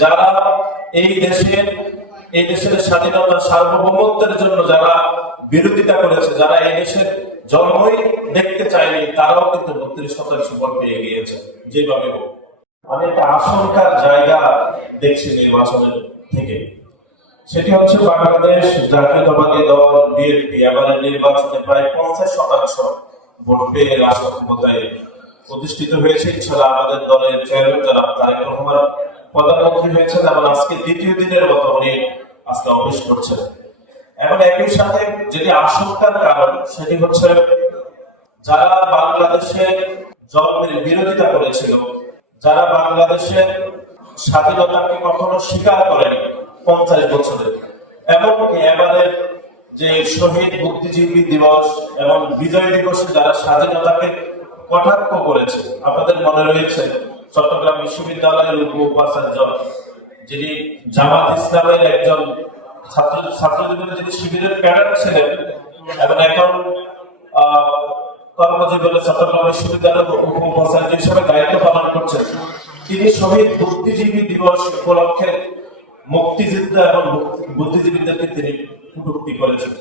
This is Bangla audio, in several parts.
যারা এই দেশের স্বাধীনতা সার্বভৌমত্বের জন্য যারা বিরোধিতা করেছে, যারা এই দেশের জন্মই দেখতে চায়নি, তারাও কিন্তু 32% ভোট পেয়ে গিয়েছে। যেভাবে হোক, আমি একটা আশঙ্কার জায়গা দেখছি নির্বাচনের থেকে। সেটি হচ্ছে বাংলাদেশ জাতীয়তাবাদী দল বিএনপি এবারের নির্বাচনে প্রায় 50% ভোট পেয়ে রাষ্ট্র ক্ষমতায় প্রতিষ্ঠিত হয়েছে। ইনশাআল্লাহ আমাদের দলের চেয়ারম্যান জনাব তারেক রহমান প্রধানমন্ত্রী হয়েছেন এবং আজকে দ্বিতীয় দিনের মতো উনি আজকে অফিস করছেন। এবং একই সাথে যেটি আশঙ্কার কারণ সেটি হচ্ছে যারা বাংলাদেশের জন্মের বিরোধিতা করেছিল, যারা বাংলাদেশের স্বাধীনতাকে কখনো স্বীকার করেনি 50 বছরে, এবং এবারের যে শহীদ বুদ্ধিজীবী দিবস এবং বিজয় দিবসে যারা স্বাধীনতাকে কটাক্ষ করেছে। আপনাদের মনে রয়েছে চট্টগ্রাম বিশ্ববিদ্যালয়ের উপাচার্য যিনি জামাত ইসলামের একজন ছাত্রজীবনে যিনি শিবিরের ক্যাডার ছিলেন এবং এখন কর্মজীবনে চট্টগ্রাম বিশ্ববিদ্যালয়ের উপাচার্য হিসেবে দায়িত্ব পালন করছেন, তিনি শহীদ বুদ্ধিজীবী দিবস উপলক্ষে মুক্তিযোদ্ধা এবং বুদ্ধিজীবীদেরকে তিনি কটূক্তি করেছেন।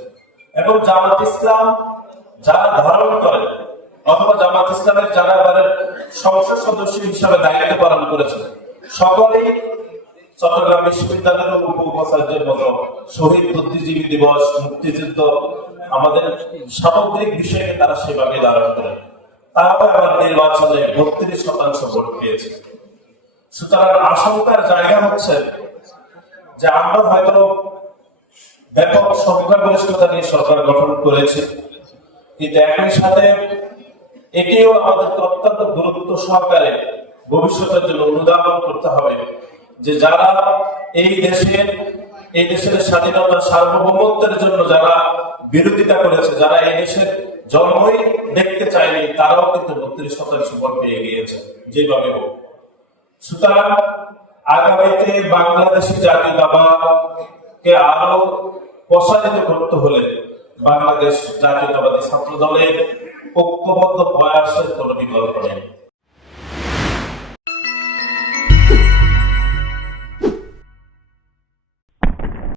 এবং জামাত ইসলাম যারা ধারণ করেন অথবা জামাত ইসলামের যারা সংসদ সদস্য হিসাবে দায়িত্ব পালন করেছেন, সকলেই চট্টগ্রাম বিশ্ববিদ্যালয়ের উপাচার্যের মতো শহীদ বুদ্ধিজীবী দিবস, মুক্তিযুদ্ধ, আমাদের সামগ্রিক বিষয়কে তারা সেভাবে ধারণ করেন। তারাও আবার নির্বাচনে 32% ভোট পেয়েছে। সুতরাং আশঙ্কার জায়গা হচ্ছে যে আমরা হয়তো ব্যাপক সংখ্যাগরিষ্ঠতা নিয়ে সরকার গঠন করেছি, কিন্তু একই সাথে এটিও আমাদেরকে অত্যন্ত গুরুত্ব সহকারে ভবিষ্যতের জন্য অনুধাবন করতে হবে যে যারা এই দেশের স্বাধীনতা সার্বভৌমত্বের জন্য যারা বিরোধিতা করেছে, যারা এই দেশের জন্মই দেখতে চায়নি, তারাও কিন্তু 32% ভোট পেয়ে গিয়েছে। যেভাবে হোক, সুতরাং আগামীতে বাংলাদেশি জাতীয়তাবাদকে আরো প্রসারিত করতে হলে বাংলাদেশ জাতীয়তাবাদী ছাত্র দলের ঐক্যবদ্ধ প্রয়াসের কোনো বিকল্প নেই।